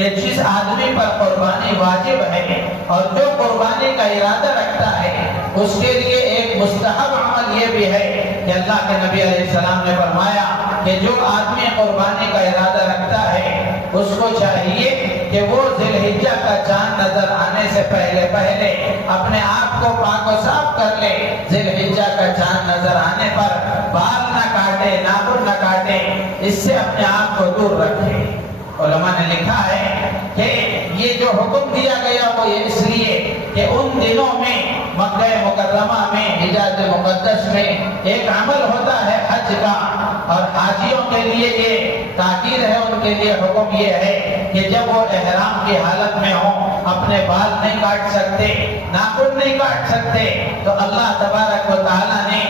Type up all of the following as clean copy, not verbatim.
کہ جس آدمی پر قربانی واجب ہے اور جو قربانی کا ارادہ رکھتا ہے اس کے لیے ایک مستحب عمل یہ بھی ہے کہ اللہ کے نبی علیہ السلام نے فرمایا کہ جو آدمی قربانی کا ارادہ رکھتا ہے اس کو چاہیے کہ وہ ذی الحجہ کا چاند نظر آنے سے پہلے اپنے آپ کو پاک و صاف کر لے۔ ذی الحجہ کا چاند نظر آنے پر بال نہ کاٹے، ناخن نہ کاٹے، اس سے اپنے آپ کو دور رکھے۔ علماء نے لکھا ہے کہ یہ جو حکم دیا گیا وہ یہ اس لیے کہ ان دنوں میں مکہ مکرمہ میں حجاز مقدس میں ایک عمل ہوتا ہے حج کا، اور حاجیوں کے لیے یہ تاکید ہے، ان کے لیے حکم یہ ہے کہ جب وہ احرام کی حالت میں ہوں اپنے بال نہیں کاٹ سکتے، ناخن نہیں کاٹ سکتے، تو اللہ تبارک و تعالیٰ نے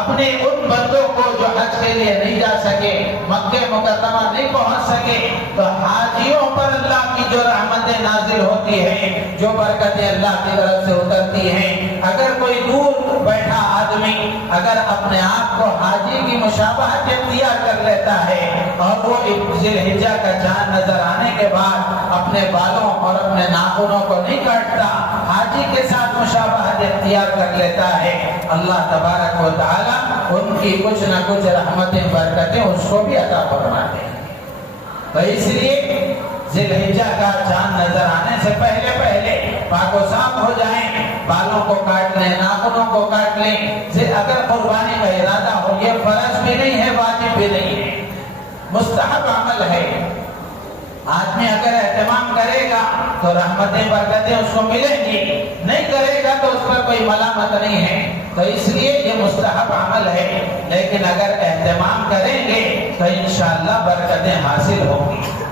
اپنے ان بندوں کو جو حج کے لیے نہیں جا سکے، مکہ مکرمہ نہیں پہنچ سکے، تو حاجیوں پر اللہ کی جو رحمتیں نازل ہوتی ہیں، جو برکتیں اللہ کی طرف سے اترتی ہیں، اگر کوئی دور بیٹھا آدمی اگر اپنے آپ کو حاجی کی مشابہت اختیار کر لیتا ہے اور وہ ذی الحجہ کا چاند نظر آنے کے بعد اپنے بالوں اور اپنے ناخنوں کو نہیں کاٹتا، حاجی کے ساتھ مشابہت اختیار کر لیتا ہے، اللہ تبارک و تعالیٰ ان کی کچھ نہ کچھ رحمتیں برکتیں اس کو بھی عطا فرماتے ہیں۔ تو اس لیے ذی الحجہ کا چاند نظر آنے سے پہلے پاک و صاف ہو جائیں، بالوں کو کاٹ لیں، ناخنوں کو کاٹ لیں۔ اگر قربانی کا ارادہ ہو، یہ فرض بھی نہیں ہے، واجب بھی نہیں ہے، مستحب عمل ہے۔ آدمی اگر اہتمام کرے گا تو رحمتیں برکتیں اس کو ملیں گی، نہیں کرے گا تو اس پر کوئی ملامت نہیں ہے، تو اس لیے یہ مستحب عمل ہے، لیکن اگر اہتمام کریں گے تو انشاءاللہ برکتیں حاصل ہوں گی۔